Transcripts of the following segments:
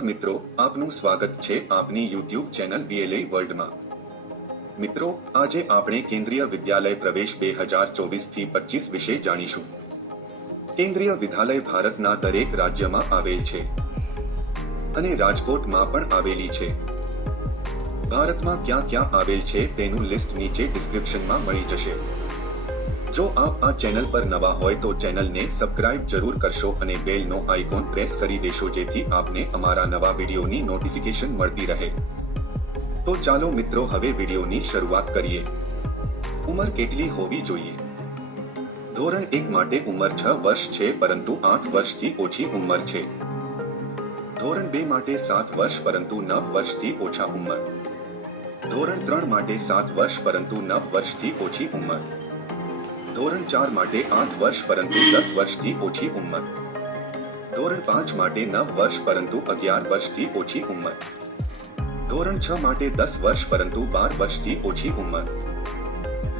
મિત્રો, આપનું સ્વાગત છે આપની YouTube ચેનલ BLA વર્લ્ડમાં। મિત્રો, આજે આપણે કેન્દ્રીય વિદ્યાલય પ્રવેશ 2024 થી 25 વિશે જાણીશું। કેન્દ્રીય વિદ્યાલય ભારતના દરેક રાજ્યમાં આવેલ છે અને રાજકોટમાં પણ આવેલી છે। ભારતમાં ક્યાં ક્યાં આવેલ છે તેનું લિસ્ટ નીચે ડિસ્ક્રિપ્શનમાં મળી જશે। જો આપ આ ચેનલ પર નવા હોય તો ચેનલને સબસ્ક્રાઇબ જરૂર કરશો અને બેલનો આઇકોન પ્રેસ કરી દેશો જેથી આપને અમારા નવા વિડીયોની નોટિફિકેશન મળતી રહે। તો ચાલો મિત્રો હવે વિડીયોની શરૂઆત કરીએ। ઉંમર કેટલી હોવી જોઈએ? ધોરણ 1 માટે ઉંમર 6 વર્ષ છે પરંતુ 8 વર્ષથી ઓછી ઉંમર છે। ધોરણ 2 માટે 7 વર્ષ પરંતુ 9 વર્ષથી ઓછા ઉંમર। ધોરણ 3 માટે 7 વર્ષ પરંતુ 9 વર્ષથી ઓછી ઉંમર। ધોરણ 4 માટે 8 વર્ષ પરંતુ 10 વર્ષથી ઓછી ઉંમર। ધોરણ 5 માટે 9 વર્ષ પરંતુ 11 વર્ષથી ઓછી ઉંમર। ધોરણ 6 માટે 10 વર્ષ પરંતુ 12 વર્ષથી ઓછી ઉંમર।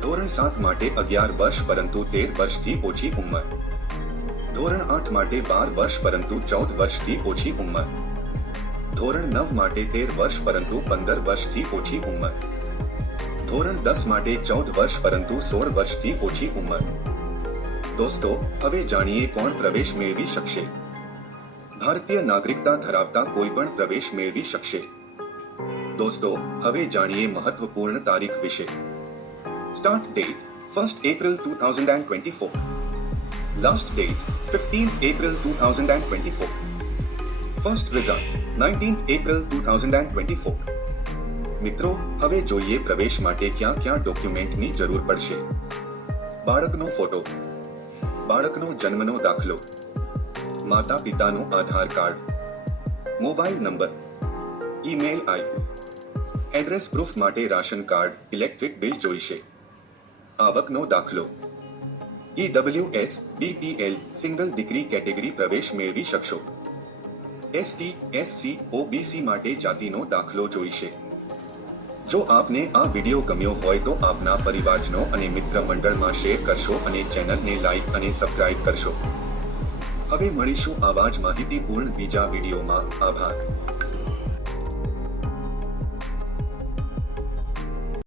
ધોરણ 7 માટે 11 વર્ષ પરંતુ 13 વર્ષથી ઓછી ઉંમર। ધોરણ 8 માટે 12 વર્ષ પરંતુ 14 વર્ષથી ઓછી ઉંમર। ધોરણ 9 માટે 13 વર્ષ પરંતુ 15 વર્ષથી ઓછી ઉંમર। ધોરણ 10 માટે 14 વર્ષ પરંતુ 16 વર્ષથી ઓછી ઉંમર। દોસ્તો, હવે જાણીએ કોણ પ્રવેશ મેળવી શકશે। ભારતીય નાગરિકતા ધરાવતા કોઈ પણ પ્રવેશ મેળવી શકશે। દોસ્તો, હવે જાણીએ મહત્વપૂર્ણ તારીખ વિશે। Start date 1 April 2024। Last date 15 April 2024। First result 19 April 2024। મિત્રો, હવે જોઈએ પ્રવેશ માટે ક્યાં ક્યાં ડોક્યુમેન્ટની જરૂર પડશે। બાળકનો ફોટો, બાળકનો જન્મનો દાખલો, માતા પિતાનું Aadhaar card, mobile number, email ID, address proof માટે રાશન કાર્ડ, ઇલેક્ટ્રિક બિલ જોઈશે। આવકનો દાખલો, EWS, BPL, સિંગલ દીકરી કેટેગરી પ્રવેશ મેળવી શકશો। ST, SC, OBC માટે જાતિનો દાખલો જોઈશે। જો આપને આ વિડીયો ગમ્યો હોય તો આપના પરિવારજનો અને મિત્ર મંડળમાં શેર કરશો અને ચેનલને લાઈક અને સબસ્ક્રાઇબ કરશો। હવે મળીશું આવા જ માહિતીપૂર્ણ બીજા વિડીયોમાં। આભાર।